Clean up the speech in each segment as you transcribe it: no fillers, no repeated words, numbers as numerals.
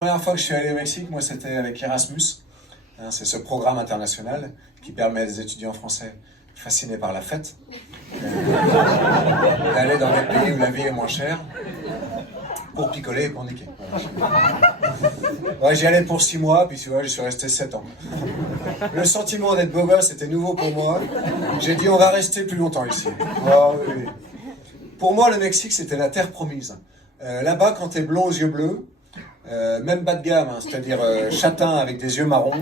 La première fois que je suis allé au Mexique, moi, c'était avec Erasmus. C'est ce programme international qui permet à des étudiants français fascinés par la fête d'aller dans des pays où la vie est moins chère pour picoler et pour niquer. Ouais, j'y allais pour 6 mois, puis tu vois, je suis resté 7 ans. Le sentiment d'être beau gosse était nouveau pour moi. J'ai dit, on va rester plus longtemps ici. Oh, oui, oui. Pour moi, le Mexique, c'était la terre promise. Là-bas, quand t'es blond aux yeux bleus, même bas de gamme, hein, c'est-à-dire châtain avec des yeux marrons,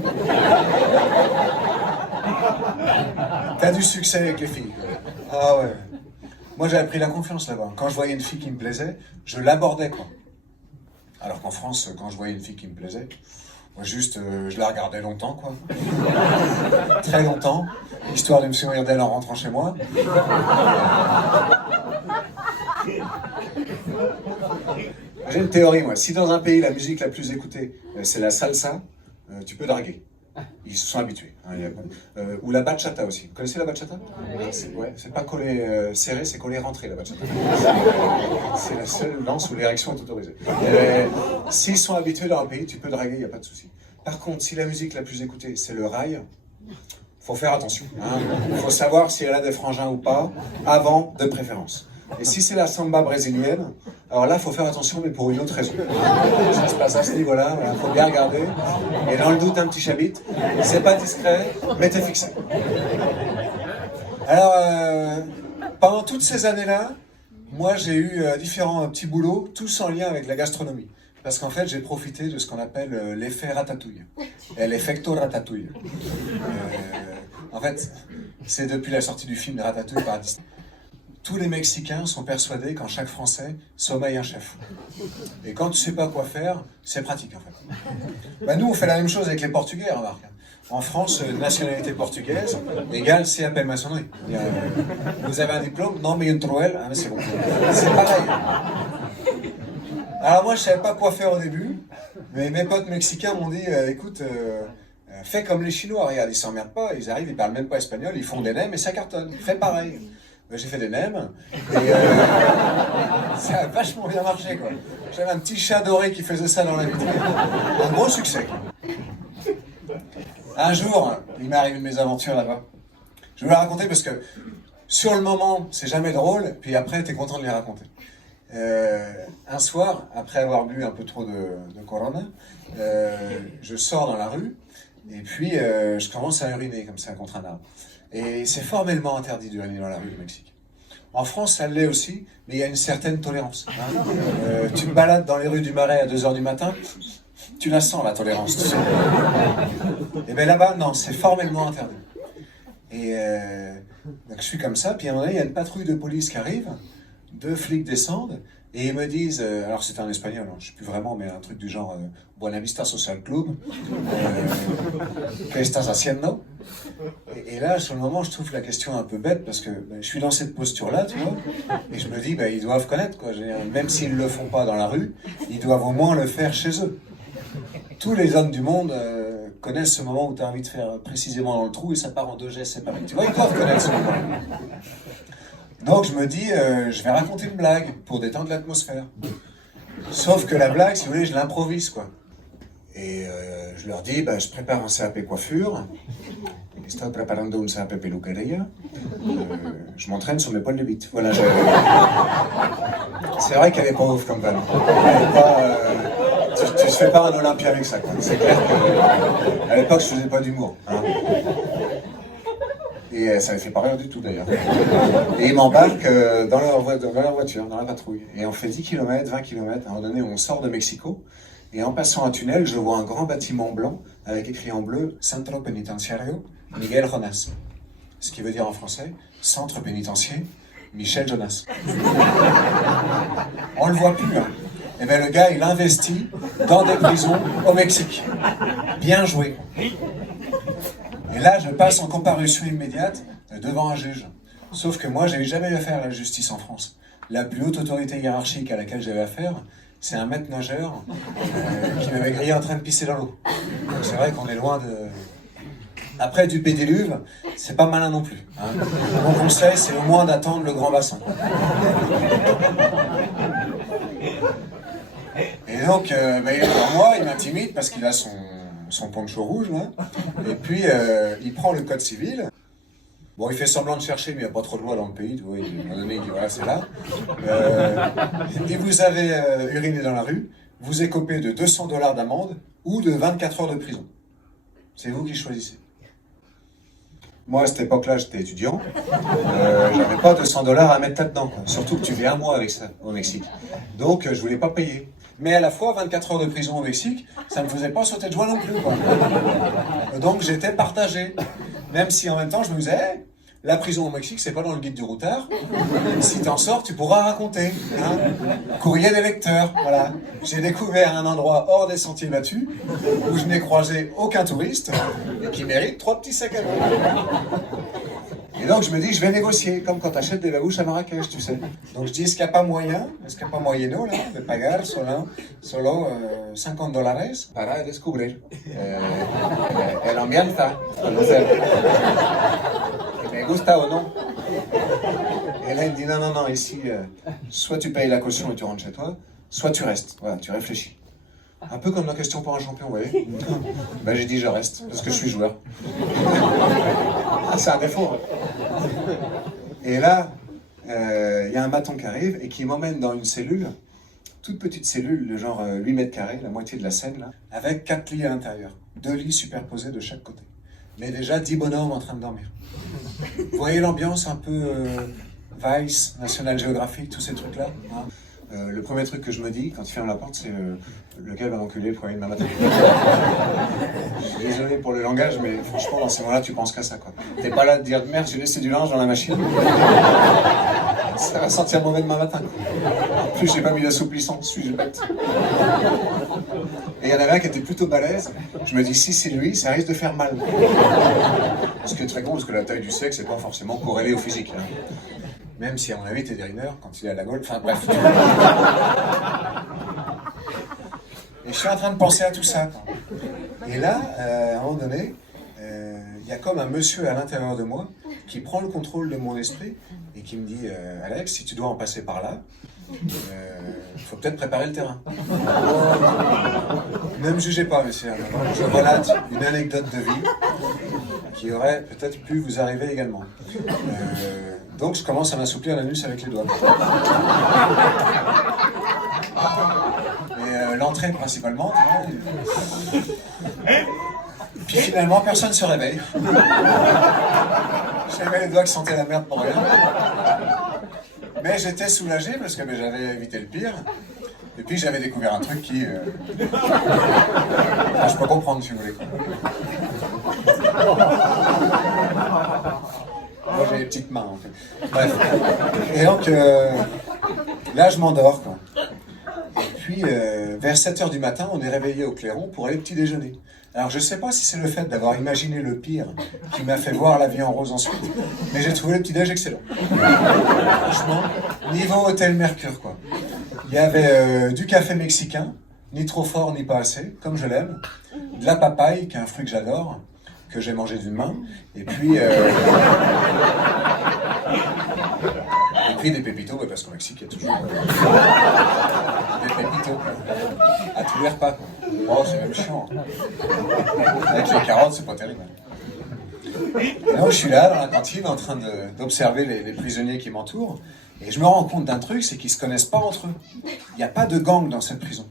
t'as du succès avec les filles. Ah ouais. Moi, j'avais pris la confiance là-bas. Quand je voyais une fille qui me plaisait, je l'abordais, quoi. Alors qu'en France, quand je voyais une fille qui me plaisait, moi juste, je la regardais longtemps, quoi. Très longtemps, histoire de me souvenir d'elle en rentrant chez moi. J'ai une théorie, moi. Si dans un pays, la musique la plus écoutée, c'est la salsa, tu peux draguer. Ils se sont habitués. Hein, ou la bachata aussi. Vous connaissez la bachata? C'est pas collé serré, c'est collé rentré, la bachata. C'est la seule danse où l'érection est autorisée. S'ils sont habitués dans un pays, tu peux draguer, il n'y a pas de souci. Par contre, si la musique la plus écoutée, c'est le rail, faut faire attention. Il faut savoir si elle a des frangins ou pas, avant de préférence. Et si c'est la samba brésilienne, alors là, il faut faire attention, mais pour une autre raison. Ça se passe à ce niveau-là, il faut bien regarder. Et dans le doute, un petit chabit. C'est pas discret, mais t'es fixé. Alors, pendant toutes ces années-là, moi, j'ai eu différents petits boulots, tous en lien avec la gastronomie. Parce qu'en fait, j'ai profité de ce qu'on appelle l'effet ratatouille. L'effecto ratatouille. En fait, c'est depuis la sortie du film de Ratatouille par Disney. Tous les Mexicains sont persuadés qu'en chaque Français sommeille un chef. Et quand tu sais pas quoi faire, c'est pratique en fait. Bah nous, on fait la même chose avec les Portugais, remarque. En France, nationalité portugaise égale CAP maçonnerie. Vous avez un diplôme? Non, mais une trouelle? Ah, mais c'est bon. C'est pareil. Alors moi, je savais pas quoi faire au début, mais mes potes mexicains m'ont dit, écoute, fais comme les Chinois, regarde, ils s'emmerdent pas, ils arrivent, ils parlent même pas espagnol, ils font des nems et ça cartonne. Fais pareil. J'ai fait des nems et ça a vachement bien marché, quoi. J'avais un petit chat doré qui faisait ça dans la vitrine. Un gros succès, quoi. Un jour, il m'est arrivé une mésaventure là-bas. Je vais vous la raconter parce que sur le moment, c'est jamais drôle, puis après, t'es content de les raconter. Un soir, après avoir bu un peu trop de Corona, je sors dans la rue et puis je commence à uriner comme ça contre un arbre. Et c'est formellement interdit d'uriner dans la rue du Mexique. En France, ça l'est aussi, mais il y a une certaine tolérance. Hein. Tu te balades dans les rues du Marais à 2h du matin, tu la sens la tolérance. Tu sais. Et bien là-bas, non, c'est formellement interdit. Et donc je suis comme ça, puis à un moment donné, il y a une patrouille de police qui arrive, 2 flics descendent, et ils me disent, alors c'était en espagnol, hein, je ne sais plus vraiment, mais un truc du genre Buenavista Social Club, ¿Qué estás haciendo? Et là, sur le moment, je trouve la question un peu bête, parce que je suis dans cette posture-là, tu vois, et je me dis, ils doivent connaître, quoi. Même s'ils ne le font pas dans la rue, ils doivent au moins le faire chez eux. Tous les hommes du monde connaissent ce moment où tu as envie de faire précisément dans le trou, et ça part en 2 gestes séparés. Tu vois, ils doivent connaître ce moment. Donc je me dis, je vais raconter une blague pour détendre l'atmosphère. Sauf que la blague, si vous voulez, je l'improvise, quoi. Et je leur dis, je prépare un CAP coiffure. Estoy preparando un CAP peluquería. Je m'entraîne sur mes poils de bite. Voilà, c'est vrai qu'elle est pas ouf comme balle. Tu se fais pas un Olympia avec ça, quoi. C'est clair qu'à l'époque, je faisais pas d'humour. Hein. Et ça ne fait pas rire du tout d'ailleurs. Et ils m'embarquent dans leur voiture, dans la patrouille. Et on fait 10 km, 20 km. À un moment donné, on sort de Mexico. Et en passant un tunnel, je vois un grand bâtiment blanc avec écrit en bleu Centro Penitenciario Miguel Jonas. Ce qui veut dire en français Centre pénitentiaire Michel Jonas. On le voit plus, hein. Et bien le gars, il investit dans des prisons au Mexique. Bien joué. Et là, je passe en comparution immédiate devant un juge. Sauf que moi, j'avais jamais eu affaire à la justice en France. La plus haute autorité hiérarchique à laquelle j'avais affaire, c'est un maître nageur qui m'avait grillé en train de pisser dans l'eau. Donc c'est vrai qu'on est loin de... Après, du pédiluve, c'est pas malin non plus. Hein. Mon conseil, c'est au moins d'attendre le grand bassin. Et Et donc, il est devant moi, il m'intimide parce qu'il a son poncho rouge, là. Et puis, il prend le code civil. Bon, il fait semblant de chercher, mais il n'y a pas trop de loi dans le pays. Tu vois, à un moment donné, il dit, voilà, c'est là. Et vous avez uriné dans la rue, vous écopez de 200 $ d'amende ou de 24 heures de prison. C'est vous qui choisissez. Moi, à cette époque-là, j'étais étudiant. J'avais pas 200 $ à mettre là-dedans. Surtout que tu vis un mois avec ça au Mexique. Donc, je voulais pas payer. Mais à la fois, 24 heures de prison au Mexique, ça me faisait pas sauter de joie non plus, quoi. Donc, j'étais partagé. Même si en même temps, je me disais, hey, la prison au Mexique, c'est pas dans le guide du routard. Si t'en sors, tu pourras raconter. Hein. Courrier des lecteurs, voilà. J'ai découvert un endroit hors des sentiers battus, où je n'ai croisé aucun touriste, et qui mérite 3 petits sacs à dos. Et donc je me dis, je vais négocier, comme quand tu achètes des babouches à Marrakech, tu sais. Donc je dis, est-ce qu'il n'y a pas moyen, est-ce qu'il n'y a pas moyeno, là, de pagar solo 50 $ para descubrir el ambiente, conocer. Me gusta ou non? Et là, il me dit, non, ici, soit tu payes la caution et tu rentres chez toi, soit tu restes. Voilà, tu réfléchis. Un peu comme la question pour un champion, vous voyez. Ben, j'ai dit, je reste, parce que je suis joueur. Ah, c'est un défaut. Et là, il y a un bâton qui arrive et qui m'emmène dans une cellule, toute petite cellule de genre 8 mètres carrés, la moitié de la scène, là, avec 4 lits à l'intérieur. 2 lits superposés de chaque côté. Mais déjà 10 bonhommes en train de dormir. Vous voyez l'ambiance un peu Vice, National Geographic, tous ces trucs-là, hein. Le premier truc que je me dis quand il ferme la porte, c'est lequel va m'enculer le premier demain matin. Je suis désolé pour le langage, mais franchement, dans ces moments-là, tu penses qu'à ça, quoi. T'es pas là de dire merde, j'ai laissé du linge dans la machine. Ça va sentir mauvais demain matin. En plus, j'ai pas mis d'assouplissant, suis-je bête. Et il y en avait un qui était plutôt balèze. Je me dis, si c'est lui, ça risque de faire mal. Ce qui est très con, parce que la taille du sexe n'est pas forcément corrélée au physique. Hein. Même si, à mon avis, Teddy Riner, quand il est à la Gaule, enfin bref. Et je suis en train de penser à tout ça. Quoi. Et là, à un moment donné, il y a comme un monsieur à l'intérieur de moi qui prend le contrôle de mon esprit et qui me dit Alex, si tu dois en passer par là, il faut peut-être préparer le terrain. Ne me jugez pas, messieurs. Je relate une anecdote de vie qui aurait peut-être pu vous arriver également. Donc je commence à m'assouplir l'anus avec les doigts. Et l'entrée principalement. Puis finalement, personne ne se réveille. J'avais les doigts qui sentaient la merde pour rien. Mais j'étais soulagé parce que j'avais évité le pire. Et puis j'avais découvert un truc qui... je peux comprendre si vous voulez. Moi j'ai les petites mains en fait. Bref. Et donc là je m'endors quoi. Et puis vers 7h du matin on est réveillé au clairon pour aller petit déjeuner. Alors je sais pas si c'est le fait d'avoir imaginé le pire qui m'a fait voir la vie en rose ensuite, mais j'ai trouvé le petit déj excellent. Franchement, niveau hôtel Mercure quoi. Il y avait du café mexicain, ni trop fort ni pas assez, comme je l'aime, de la papaye, qui est un fruit que j'adore, que j'ai mangé d'une main, et puis des pépitos, parce qu'au Mexique, il y a toujours des pépitos à tous les repas. Oh, c'est même chiant. Avec les carottes, c'est pas terrible. Et donc, je suis là, dans la cantine, en train d'observer les prisonniers qui m'entourent, et je me rends compte d'un truc, c'est qu'ils se connaissent pas entre eux. Il n'y a pas de gang dans cette prison.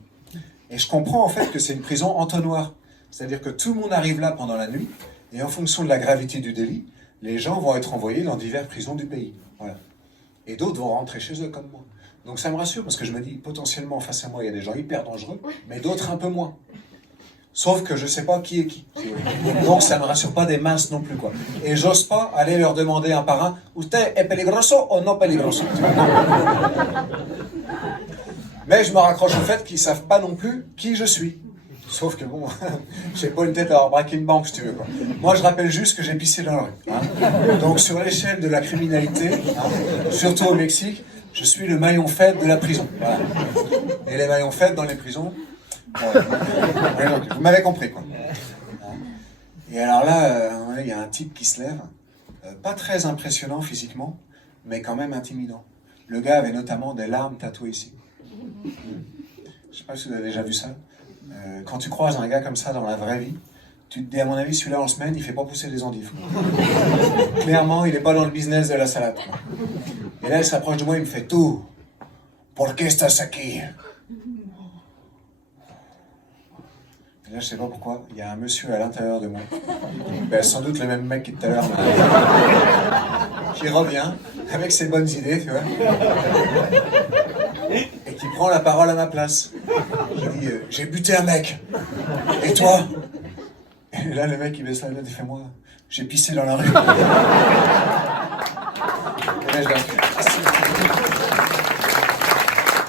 Et je comprends en fait que c'est une prison entonnoir. C'est-à-dire que tout le monde arrive là pendant la nuit, et en fonction de la gravité du délit, les gens vont être envoyés dans diverses prisons du pays. Voilà. Et d'autres vont rentrer chez eux comme moi. Donc ça me rassure, parce que je me dis, potentiellement face à moi, il y a des gens hyper dangereux, mais d'autres un peu moins. Sauf que je sais pas qui est qui. Donc ça me rassure pas des minces non plus, quoi. Et j'ose pas aller leur demander un par un, usted est peligroso ou non peligroso? Mais je me raccroche au fait qu'ils savent pas non plus qui je suis. Sauf que bon, j'ai pas une tête à avoir braqué une banque, si tu veux, quoi. Moi, je rappelle juste que j'ai pissé dans la rue. Hein. Donc, sur l'échelle de la criminalité, hein, surtout au Mexique, je suis le maillon faible de la prison. Voilà. Et les maillons faibles dans les prisons, vous m'avez compris, quoi. Et alors là, il y a un type qui se lève, pas très impressionnant physiquement, mais quand même intimidant. Le gars avait notamment des larmes tatouées ici. Je sais pas si vous avez déjà vu ça. Quand tu croises un gars comme ça dans la vraie vie, tu te dis, à mon avis, celui-là en semaine, il fait pas pousser des endives. Clairement, il est pas dans le business de la salade. Et là, il s'approche de moi, il me fait tout. ¿Por qué estás aquí? Et là, je sais pas pourquoi, il y a un monsieur à l'intérieur de moi, ben, sans doute le même mec qui tout à l'heure, qui revient avec ses bonnes idées, tu vois, et qui prend la parole à ma place. Qui dit, j'ai buté un mec. Et toi? Et là, le mec, il baisse la tête, il fait, moi, j'ai pissé dans la rue. Et là, je